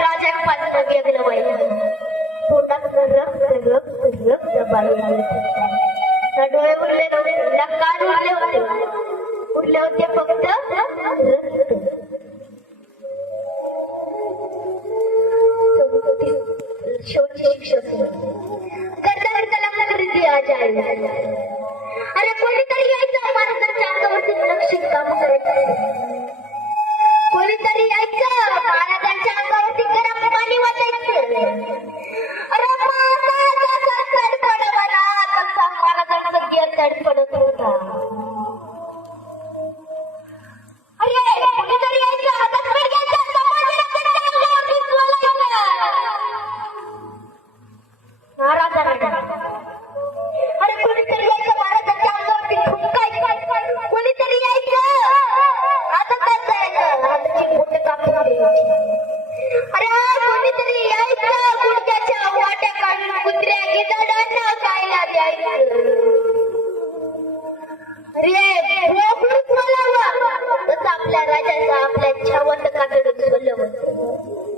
राजापासून वेगळं व्हायचं. पोटात रक्त बाहेर आलं. डोळे उरले नव्हते, कान उरले होते फक्त शेवटी शिक्षक करता लग्न घरी अरे कोणीतरी यायचं महाराजांच्या अंगावरती सुरक्षित काम करायचं. कोणीतरी यायचं महाराजांच्या अंगावरती गरम पाणी वाटायचं. अरे कसा महाराजांचा गेल तडफडत होता. अरे कोणीतरी यायचं हातात वर घ्यायचं महाराजांच्या अंगावरती बोलायचं. महाराजांना अरे कोणीतरी यायचं महाराजांच्या अंगावरती फुंकायचं. कोणीतरी यायचं हातात जायचं, हाताची बोट कापून द्यायची. अरे कोणीतरी यायचं गुडघ्याच्या वाट्या काढून कुत्र्या गिधाडांना खायला द्यायचं. अरे बोलूच बोलावं तसं आपल्या राजाचं आपल्या छावत कातडून बोललं होतं.